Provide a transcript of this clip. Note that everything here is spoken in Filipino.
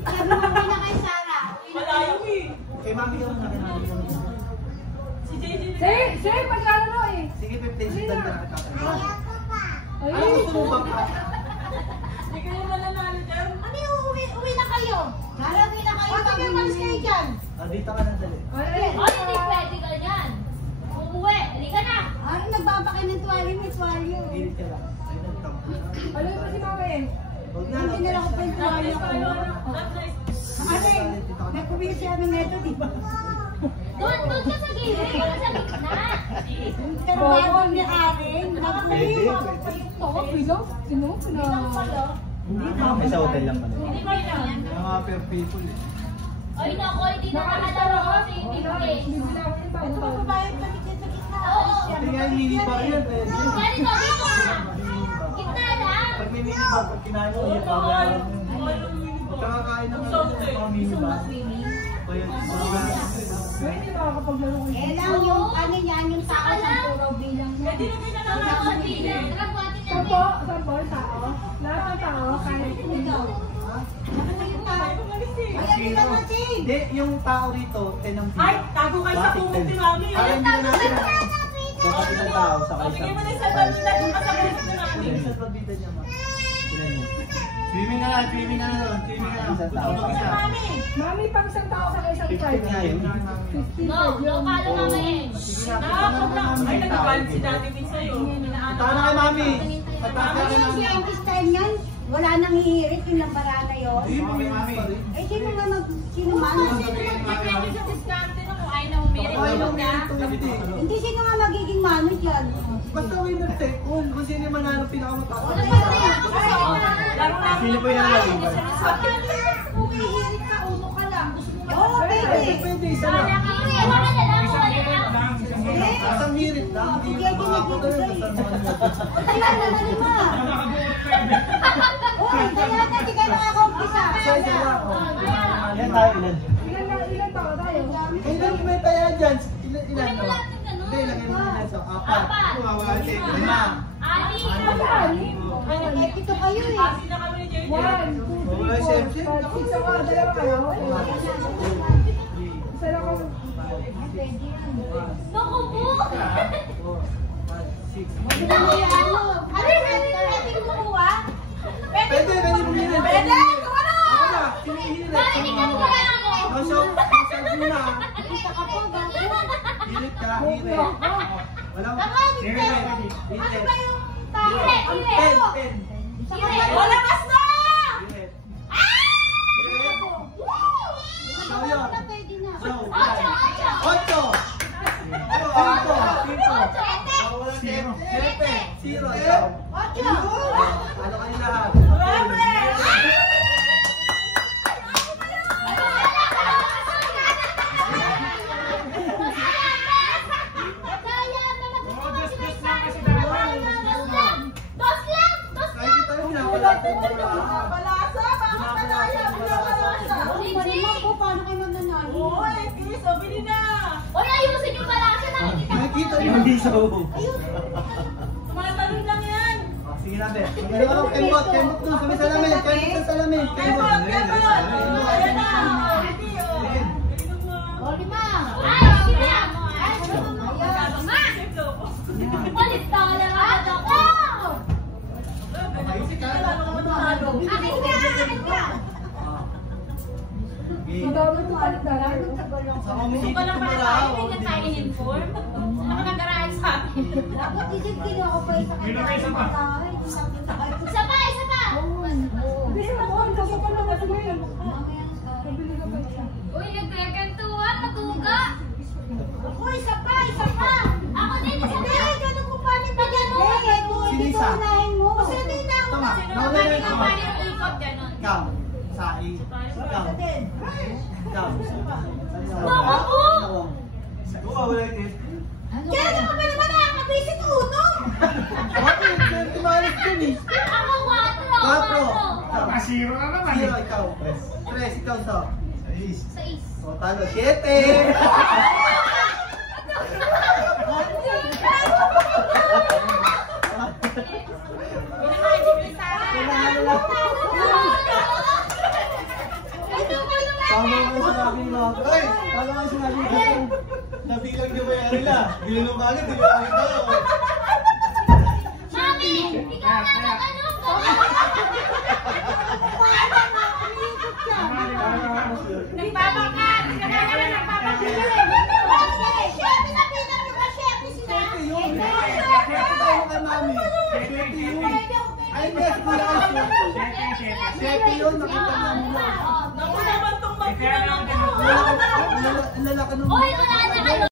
Sabi mo na kay Sarah. Malayo eh. Kay mami ka muna, kay mami ka muna. Si JJ. Sir, pagkalaro eh. Sige, 15 lang na nakakatawa. Ay, Ano gusto mo ba? Hindi kayo mananalo dyan. Ano yung uwi na kayo? Sarah, uwi na kayo. Bakit kayo malis kayo dyan? Dito ka na dali. ay, hindi pwede ka yan. Umuwi, halika na. Ay, nagbabakay ng tuwalyo, may tuwalyo. Gilit ka lang. Ay, nagtampo na. ano ba si mami? Huwag na, Hindi na lang ako pa yung tuwalyo ko. Ate, may kumili siya ng neto, di ba? Doon ka sa gilid, wala sa gitna. Pero bago ni Aren, Pwede, nakuha. pwede. Ako, pilok? Sino? May sa hotel lang pala. Hindi ba yan? Mga per people. Ay nako, hindi na makalaro kasi hindi place. Ito mababayad kami dyan sa gitna. Oo. Pati nga yung minibar yan. Ganito, dito ka. Gitna lang. Pag may minibar, pag kinain mo, yung babayaran mo. Pagkakakain naman yung mga minibar. Pwede makakapaglaro ko. Eh lang yung ano yan, yung tao sa puro bilang niya. Hindi na kayo nanalo. Sampo, tao. Lahat ng tao, kahit ikaw. Hindi, yung tao rito, 10 ang Ay, tago kayo sa kumot ni Mami. Parang hindi na natin. Kapag ng tao, sakay sa... Bigyan mo na isang pabida doon ka sa kumot ni Mami. Isang pabida niya, ma. Swimming na lang, swimming na lang. Swimming na lang. Isang tao. Mami. Mami, pang isang tao sa isang 15 card. nga yun. No, palo mama eh. Ay, nagkabalit si Daddy Min sa'yo. Tara na kay mami. Pataka kay Ano mami. siya, yung time yan, wala nang hihirit yung lambara na yun. Hindi, mami, mami. Eh, sino nga sino man? Hindi, sino nga magiging mano dyan? Basta winner second. Kung sino yung manalo pinakamataas. Sino po yung nanalo? Humihirit ka, uno ka lang. Gusto mo Oo, Pwede, pwede. pwede. Isa lang. Isang hirit lang. Hindi yung mga ako doon. Kaya na lima. Uy, kaya na, di ka nakaka-umpisa. Isa lang. Yan tayo, ilan? Ilan tao tayo? Ilan may tayo dyan? Ilan no? Hindi, ilagay mo na sa 4. Wala siya. 5. Eh, pito kayo eh. Kasi na kami ni JJ. 1, 2, 3, 4, 5, 6 ako. Dalawa kayo. Isa lang ako. Naku po! 4, 5, 6. Pwede kumuha? Pwede mo hirit. Pwede! Kumano! Ako na, hinihirit. Bakit ikaw wala ako? Masok muna. Isa ka po, gago. Hirit ka, hirit. Wala mo. Hirit. Ano ba yung tao? Hirit, Pen. Isa ka ba? Wala kas na! Hirit. Ikaw yun. Pwede na. So, 8! 0. Ikaw. Ocho! Ano kayo lahat? Kahit kita yung pinapalata yung mga Palasa, bakit palaya? Pinakalasa. Malimang po, paano kayo magnanalo? Oo, eh, please, obili na. Ayusin yung balasa, nakikita ko. nakikita yung hindi sa ubo. Tumatalon lang yan. Sige natin. Magaling ako, kembot doon. Kami salamin. Kembot sa salamin. Kembot. Ayan na. Hindi, oh. Galing mo. O, lima. Ay, sige. Palit na ka lang ako. Naisip ka na lang ako matalo. Akin ka! Akin ka! Ang dami ko palit na lang. Sa community Wala ko pala mula tayo, ako. hindi na tayo in-inform. Nakakagarahan sa akin. Dapat isip kinuha ko pa isa kayo. Isa pa, isa pa. Bisa na ako, kasi pa naman sa ngayon. Kabili ka pa isa. Uy, nagkagantuhan, matuga. Ako, isa pa, isa pa! Ako din, isa Hindi, pa. ganun ko pa ni Pagyan mo. Sino Dito isa? unahin mo. Kasi hindi na ako. Tama. Sino Nauna naman na yung ikaw. paano yung ikot, ganon. Ikaw. Sai. Ikaw. Ikaw. Naku po! Wala yung Kaya naman ba naman nakakabisit uno? Bakit? Tumalis dun eh. Ako, 4. 4. Zero na naman. 0 ikaw. 3 ikaw to. 6. O, talo. 7. Tama ka sinabi ni Mako. Ay! Tama ka sinabi ni Mako. Nabilang niyo ba yung arila? Ginanong ka agad, di ba nakita? Mami! Ikaw na mag-ano? Nagpapakat! Kaya na nagpapakat! Siyempre tayo kay Mami. Siyempre yun. Ay, yes, wala ka siya. Siyempre yun, nakita namin mo. Naku naman tong magpinang ako! Ang lalaki nung... Hoy, wala na kayo!